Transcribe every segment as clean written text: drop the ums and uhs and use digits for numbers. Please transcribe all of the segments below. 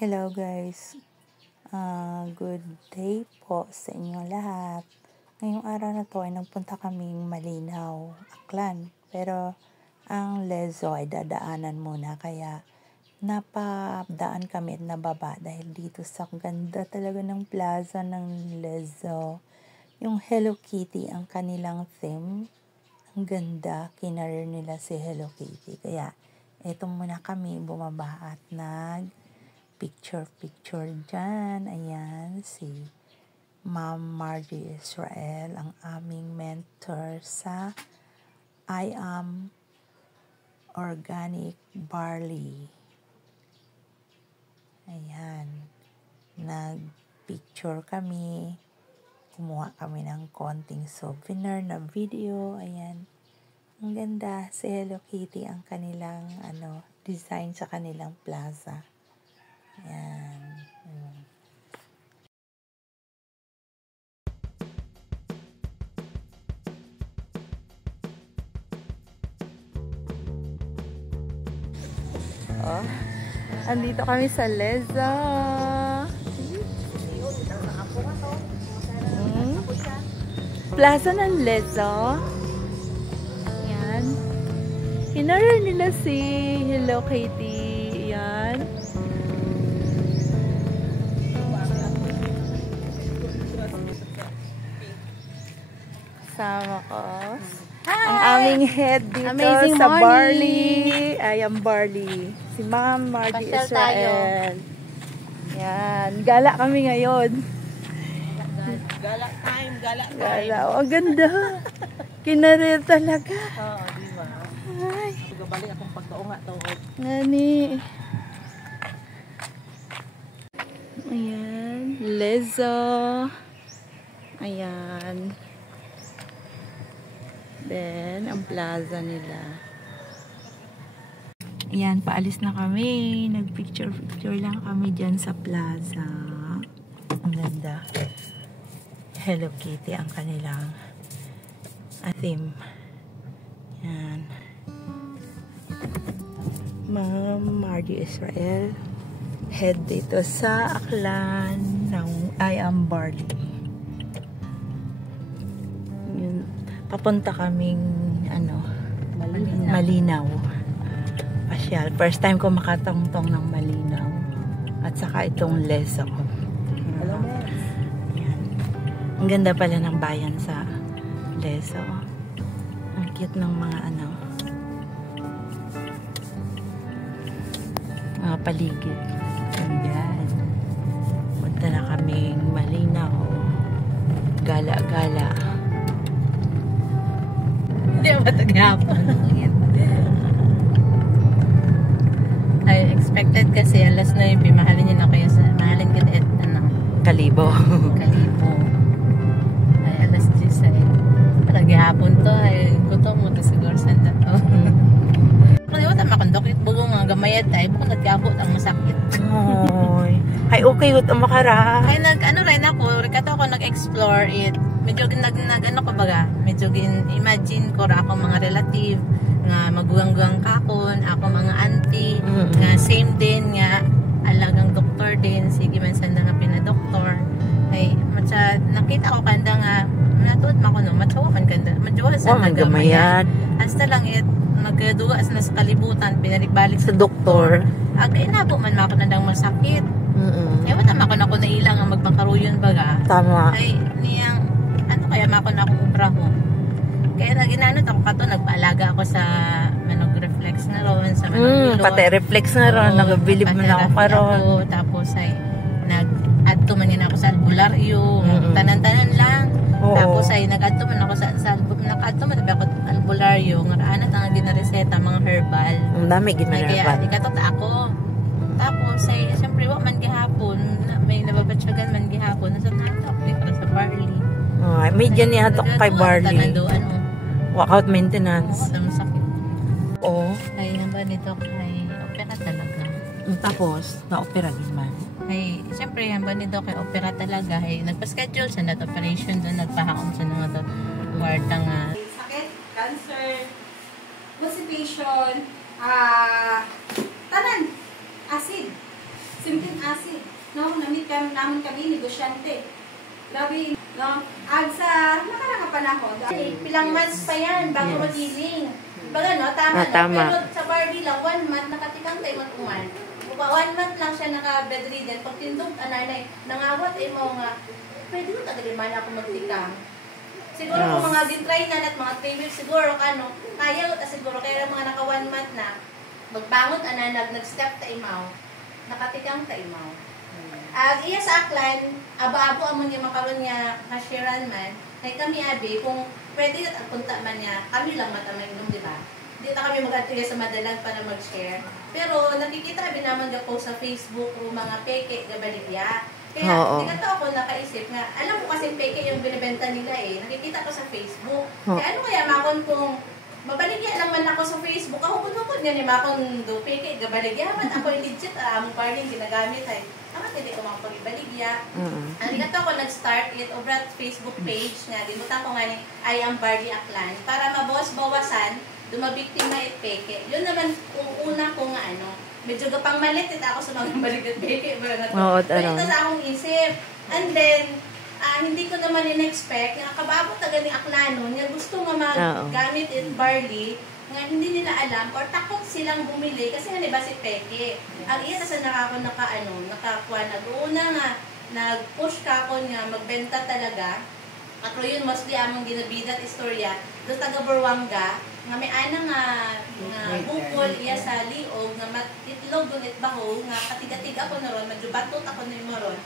Hello guys, good day po sa inyong lahat. Ngayong araw na to ay nagpunta kaming Malinaw, Aklan. Pero ang Lezo ay dadaanan muna kaya napadaan kami at nababa dahil dito sa ganda talaga ng plaza ng Lezo. Yung Hello Kitty ang kanilang theme. Ang ganda, kinarir nila si Hello Kitty. Kaya eto muna kami bumaba at picture dyan. Ayan, si Ma'am Margie Israel, ang aming mentor sa I Am Organic Barley. Ayan, nag-picture kami. Kumuha kami ng konting souvenir na video. Ayan, ang ganda. Si Hello Kitty ang kanilang design sa kanilang plaza. Ayan. Oh, andito kami sa Lezo. Plaza ng Lezo. Ayan. Kinarir nila si Hello Kitty. Ayan. Kasama ko. Hi! Ang aming head dito Amazing sa morning. Barley. I Am Barley. Si Ma'am Margie Pasyal Israel. Yan. Gala kami ngayon. Gala time, gala time. Gala. Oh, ang ganda. Kinarir talaga. Oo, di ba? Ay. Balik akong pagkaunga to. Nani. Ayan. Lezo. Ayan. Then, ang plaza nila. Ayan, paalis na kami. Nag-picture lang kami dyan sa plaza. Ang ganda. Hello Kitty ang kanilang theme. Ayan. Ma'am Margie Israel, head dito sa Aklan ng I Am Barley. Yun, papunta kaming Malinaw. Pasyal. First time ko makatungtong ng Malinaw. At saka itong Lezo. Ayan. Ang ganda pala ng bayan sa Lezo. Ang cute ng mga mga paligid. Ayan. Punta na kaming Malinaw. Gala-gala. Hindi ba taghapon? I expected kasi alas 9, mahalin niyo na kayo sa mahalin ka at Kalibo. Kalibo. Ay alas 10 ay taghapon to ay gutom mo to siguro sa to. Kung wala makondok it bugo nga gamayad ay buko nagabot ang masakit. Oy. Ay okay ut makara. Ay rin ako, rekato ako nag-explore it. Medyo ko baga, medyo imagine ko ra ako mga relative nga magugang-gugang kakon, ako mga auntie, nga same din nga alagang doktor din, sige man sanda nga pinadoktor. Ay matsa nakita ko kanda nga natuod man ko no, matsawa man kanda, matsawa sa nagamayad. Hasta lang it magduga na sa kalibutan, binalik-balik Sa doktor. Agay nabo man mako na dang masakit. Ewan naman ako na ilang ang magpakaruyon baga. Tama. Ay niyang kaya mako na akong ubraho. Kaya naginanot ako kato, nagpaalaga ako sa manog reflex na ron, sa manog hilot. Pati reflex na ron, nagabilib mo na ako karon. Tapos ay nag-add to man yun ako sa albularyo, tanan-tanan lang. Tapos ay nag-add to man ako sa albularyo, nga anat ang ginareseta, mga herbal. Ang dami ginaherbal. Kaya ikatot ako. Tapos ay siyempre wa man gihapon, may nababatsyagan man gihapon, nasa natok para sa barley. Ay, may dyan niya hatok kay Barley. Walkout maintenance. Oo, ang sakit. Oo. Ay, namba nito kay opera talaga. Tapos, na-opera din man. Ay, siyempre, namba nito kay opera talaga. Ay, nagpa-schedule sa that operation doon, nagpahaon sa mga to. Kwarta nga. Sakit, cancer, constipation, tanan, acid. Symptom acid. no, namin kami, negosyante. Grabe, no, sa nakarang panahon, Pilang months pa yan bago mag-healing. Baga no, tama, tama. Pero sa Barbie lang, 1 month, nakatikang tayo matuman. 1 month lang siya naka-bedridden. Pag tindog, anay, nangawat mo nga, pwede mo tagaliman ako magtikang. Siguro kung mga din-try na at mga 3 weeks siguro, kaya siguro, kaya mga naka 1 month na, magbangot, nag-step taimaw, nakatikang taimaw. Iya sa aklan, abo-abo amon niya makaroon niya kashiran man, kay kami abi, kung pwede at punta man niya, kami lang matamay nung, di ba? Hindi na kami mag-atiga sa madalag para mag-share. Pero nakikita abi naman po sa Facebook o mga peke, gabaligya. Kaya hindi ka ako nakaisip nga, alam ko kasi peke yung binibenta nila nakikita ko sa Facebook. Kaya ano kaya makon kung mabaligya lang man ako sa Facebook, hukod-hukod nga ni makon do peke, gabaligya man ako legit, among parting ginagamit amat hindi ko makapag-ibaligya. Dito ako nag-start it over at Facebook page nga, ginutan ko nga ni I am Barbie Aklan para mabawas-bawasan, dumabiktima it peke. Yun naman kung una ko nga medyo gapang malit ako sa mga baligat peke. Ito sa akong isip. And then, hindi ko naman in-expect nga kababot taga ni Aklano nga gusto nga magamit it barley nga hindi nila alam or takot silang bumili kasi nga si peke. Ang iya kasi nakakuha na doon nga nag-push ka ako nga magbenta talaga. At yun mostly among ginabidat istorya do taga Buruanga nga may ana nga bukol iya sa liog nga matitlog gunit baho nga katigatig ako na ron medyo batot ako na mo ron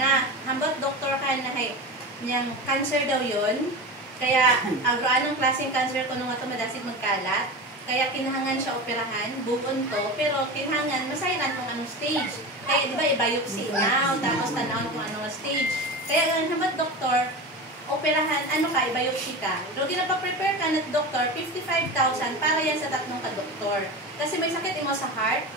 nga hambot doktor ka na niyang cancer daw yun. Kaya, anong klaseng cancer ko nung ito madasig magkalat. Kaya kinahangan siya operahan, bukon to, pero kinahangan, masayanan kung anong stage. Kaya di ba, i-biopsy now, tapos tanawin kung anong stage. Kaya naman, doktor, operahan, i-biopsy ka. Pero ginapa-prepare ka na doktor, 55,000 para yan sa 3 ka-doktor. Kasi may sakit mo sa heart,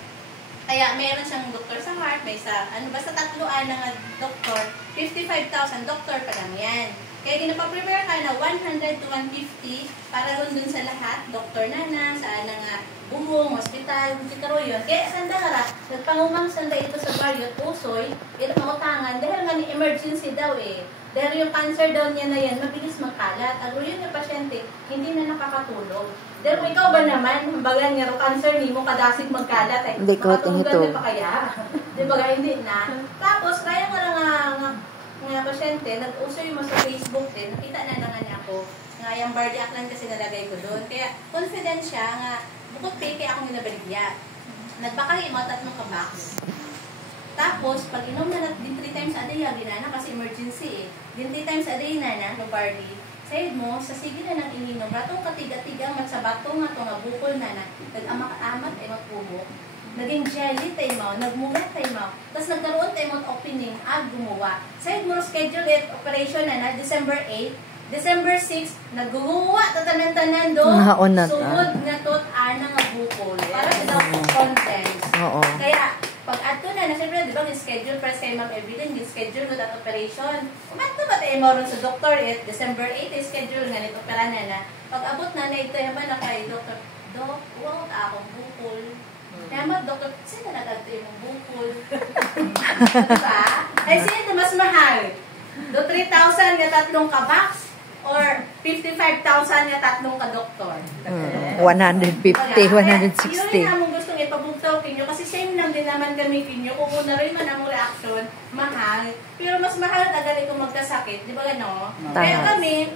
kaya meron siyang doktor sa heart, may sa, basta 3 nga doktor, 55,000 doktor pa lang yan. Kaya ginapa-prepare ka na 100 to 150 para dun sa lahat, doktor na, saan nga bumong, hospital, siguro yun. Kaya sanda ka ra, nagpangumang sanda ito sa Barrio, Pusoy, ito pangutangan, dahil nga ni emergency daw Dahil yung cancer daw niya na yan, mabilis magkalat. Agro yun yung pasyente, hindi na nakakatulog. Dahil kung ikaw ba naman, bagan nga ro cancer ni mo kadasig magkalat Hindi ko makatulugan pa kaya. Di ba hindi na? Tapos, kaya nga nga pasyente, nag-uso yung sa Facebook din, nakita na nga niya ako, nga yung Barbie Aklan kasi nalagay ko doon. Kaya, confident siya nga, bukod peke akong ginabaligya. Nagbakali mo 3 ka-box. Tapos, pag inom na din 3 times a day, ginana kasi emergency Din 3 times a day na no Barbie. Sayid mo, sa sige na nang ininom, ratong katiga-tiga, mat sa batong nga to nga bukol na nag-amak-amat ay magpubo. Naging jelly tayo mo, nagmulat tayo mo, tapos nagkaroon tayo mo opening, gumawa. Sayid mo, schedule operation na December 8, December 6, nagguwa, tatanan-tanan doon, sugod nga tot, nga bukol. Para ito contents. Kaya, pag ato na, siyempre, di ba, schedule para sa Ma'am Evelyn, schedule ko that operation. Kung ato ba tayo mo rin sa doktor, December 8, schedule nga nito, opera na. Pag abot na ito, yaman na kay doktor, Dok, huwag akong bukol. Kaya mo, doktor, sino nagagto yung bukol? Diba? Ay, sino mas mahal? Do 3,000 nga 3 ka-box or 55,000 nga 3 ka-doktor? 150, 160. Yun namang gustong ipabugtaw kinyo kasi same lang din naman kami kinyo. Kung una rin man ang reaction, mahal. Pero mas mahal agad kung magkasakit. Di ba gano? Kaya kami,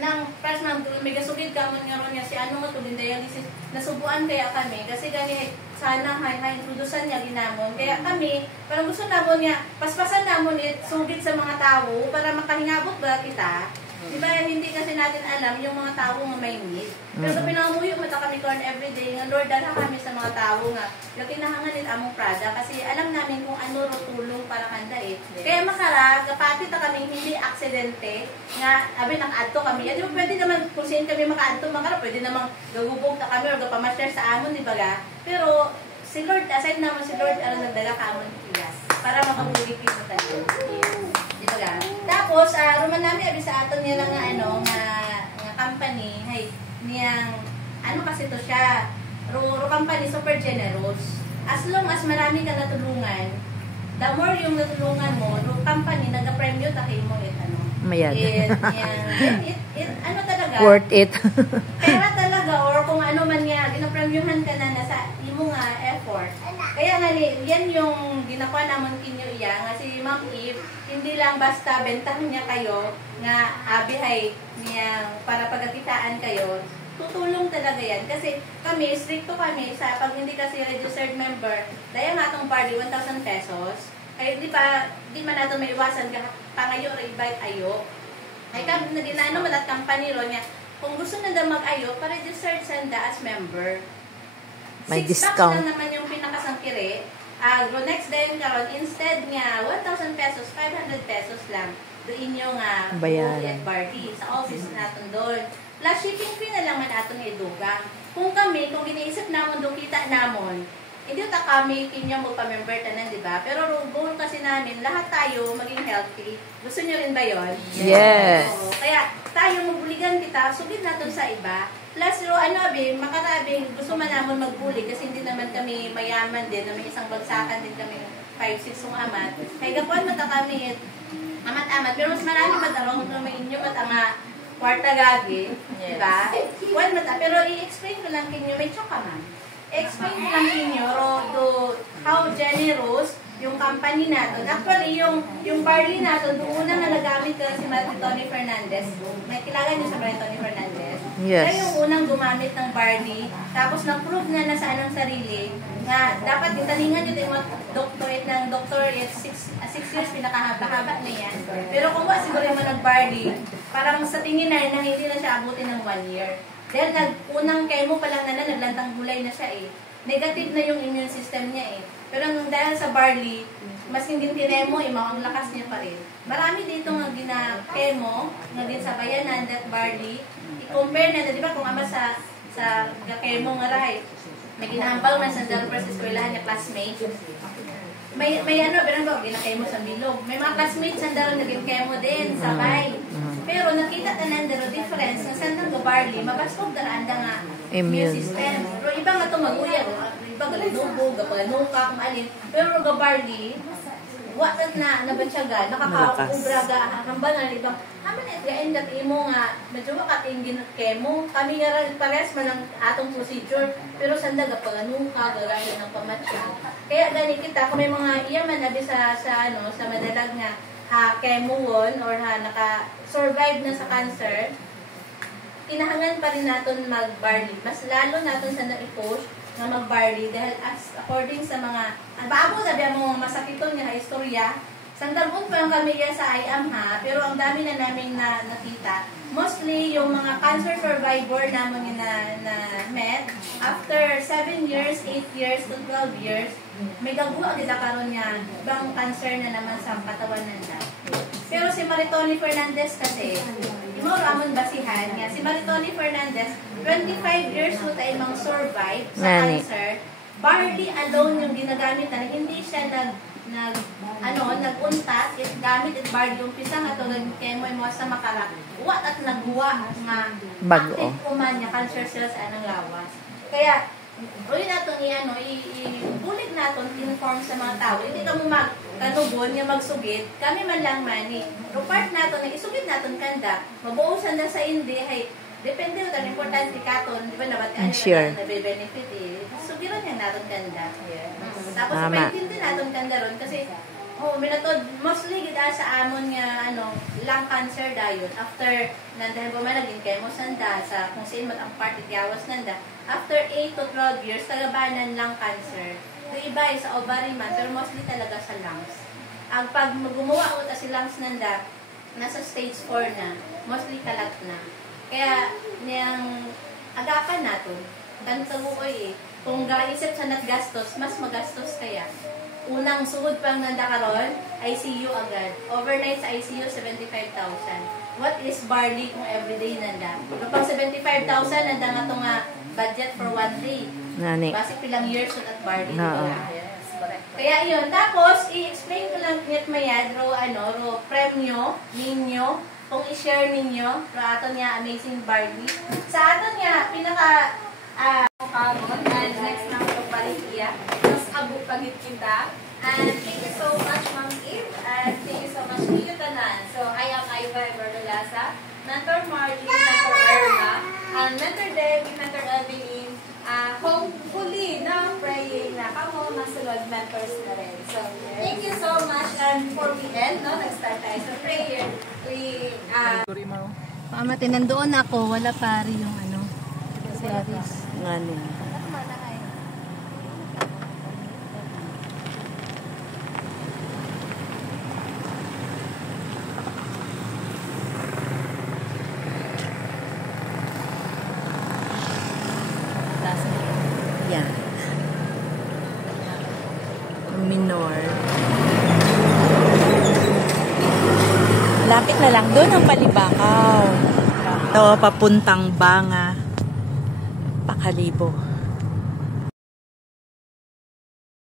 nang first month, may gasugid ka man nga ron niya si ano nga to din dialysis, nasubuan kaya kami kasi gani sana hay introdusan niya ginamon kaya kami parang gusto namon niya paspasan namon sugid sa mga tao para makahingabot ba kita. Di ba hindi kasi natin alam yung mga tao nga may need. Pero sa pinamuyo mata kami corn everyday nga Lord dala kami sa mga tao nga yung kinahanganin among Prada kasi alam namin kung ano ro tulong para kanda Kaya makara kapati ta kami hindi aksidente nga abi nakaadto kami. Di ba pwede naman kung saan kami makaadto makara pwede namang gagubog ta kami or gapamaster sa amon di ba ga. Pero si Lord aside naman si Lord ano nagdala ka amon tigas para makahuli kita tayo. Tapos, ruman namin, abi sa aton niya lang nga company, niyang, kasi to siya, company, super generous. As long as marami ka natulungan, the more yung natulungan mo, no company nag-premyo tayo mo ano. Mayad. Ano talaga? Worth it. Pera talaga or kung ano man nga, ginapremyuhan ka na nasa imo nga effort. Kaya nga yan yung ginakuha naman kinyo iya nga si Ma'am Eve, hindi lang basta bentahan niya kayo nga abihay niya para pagkakitaan kayo. Tutulong talaga yan. Kasi kami, stricto kami sa pag hindi kasi registered member, dahil nga itong party, 1,000 pesos. Kaya di man natin may iwasan ka pangayo o ibay ayo. Ay kami naginaano man at company ro niya, kung gusto na daw mag-ayo, pa-registered sanda as member. May 6 discount. lang naman yung pinakasangkiri. Next day karon instead nga 1,000 pesos, 500 pesos lang. Doon yung bayaran at party sa office natin doon. Plus shipping fee na lang man aton idugang. Kung giniisip namon do kita namon, hindi ta kami kinyo magpa-member tanan, di ba? Pero goal kasi namin, lahat tayo maging healthy. Gusto niyo rin ba 'yon? Yes. Oo. Kaya tayo mabuligan kita, sugid natin sa iba. Plus, makarabi, gusto man naman magbuli kasi hindi naman kami mayaman din, na may isang bagsakan din kami, 5-6 ng amat. Kaya gapuan mata kami, amat-amat. Pero mas marami matarong kung may inyo matanga kwarta gagi, di ba? One mata, pero i-explain ko lang kinyo, may choka man. I-explain ko lang kinyo, how generous yung company natin. Actually, yung barley natin, doon unang nagagamit ko si Tony Fernandez. May kilala niyo sa Tony Fernandez? Yes. Siya yung unang gumamit ng barley, tapos na-prove na nasa anong sarili, na dapat italingan nyo din yung doctorate ng doctorate, 6 years pinakahaba-haba na yan. Pero kung ba siguro yung nag-barley, parang sa tingin na hindi na siya abutin ng 1 year. Dahil unang chemo pa lang naglantang gulay na siya eh. Negative na yung immune system niya eh. Pero dahil sa barley, mas hindi tinemo, ang lakas niya pa rin. Marami dito nga gina-chemo, nga din sa bayanan, that barley. I-compare na, di ba, kung ama sa chemo nga ray, may ginahambal man sa Del Perez eskwelahan niya, classmate. May gina-chemo sa bilog. May mga classmates sa Del naging chemo din, sabay. Pero nakita na nandaro difference ng sandang barley, mabasog daranda nga immune system. Pero iba nga ito maguyag, iba galinubog, gapanuka, kung alin. Pero barley, watat na nabansyaga, nakakakubra ga, hambal na ibang, amin na itigain kat imo nga, medyo makating ginakemo, kami nga rin pares man ang atong procedure, pero sanda gapanuka, gagaya ng pamatsya. Kaya gani kita, kung may mga iyaman na sa madalag nga, chemo won or naka-survive na sa cancer, kinahangan pa rin natin mag-barley. Mas lalo natin sa na-i-push na mag-barley dahil according sa mga, bago sabi ang mga masakiton nga istorya, sandang pa lang kami yan sa IAM pero ang dami na namin nakita. Mostly, yung mga cancer survivor namin na met, after 7 years, 8 years to 12 years, may gagawa nila karon niya, ibang cancer na naman sa katawan nila. Pero si Maritoni Fernandez kasi, mo ramon basihan niya. Si Maritoni Fernandez, 25 years old ay mang survive sa cancer. Barley alone yung ginagamit na hindi siya naguntat, gamit at barley yung pisang ato nag-chemo mo sa makara. Wat at nagwa nga active kuman niya cancer cells anang lawas. Kaya ulit natin ibulit natin, inform sa mga tao. Hindi ka mo magkanugon, nga magsugid. Kami man lang mani. Pero part natin, isugid natin kanda. Mabuusan na sa hindi, depende mo ang importante katon. Di ba nabat ka nabe-benefit eh. Sugiran yan natin kanda. Tapos paintindi natin kanda ron. Kasi, minatod, mostly gita sa amon nga, lung cancer dayon. After, dahil ba man naging chemo sanda, sa kung saan mo ang part, itiawas nanda. After 8 to 12 years, tagabanan lung cancer. Yung iba ay sa ovary man, pero mostly talaga sa lungs. Ang pag gumawa ko si lungs nanda, nasa stage 4 na, mostly kalat na. Kaya, niyang agapan natin, ganito ko kung gaisip sa natgastos, mas magastos kaya. Unang suhod pang nanda karon, ICU agad. Overnight sa ICU, 75,000. What is barley kung everyday nanda? Kapag 75,000, nanda nga ito nga budget for 1 day. Basic pilang years at barley. Yes, correct. Kaya yun. Tapos, i-explain ko lang nit mayad, ro premyo ninyo, kung i-share ninyo, ro ato niya amazing barley. Sa ato niya, next na Balikia. Mas abot pagit kita. And thank you so much, Ma'am Eve. And thank you so much, Tito Tanan. So, I am Iva Berdolasa, Mentor Margie, Mentor Irma, and Mentor Dave, Mentor Evelyn. Hopefully, now praying na kamo masulod mentors na rin. So, thank you so much. And before we end, no, nag-start tayo sa prayer. Pamati, nandoon ako, wala pa rin yung ano, service. Ngani. Yan. Minor. Lapit na lang doon ang Palibakaw. Ito, papuntang Banga, Pakalibo.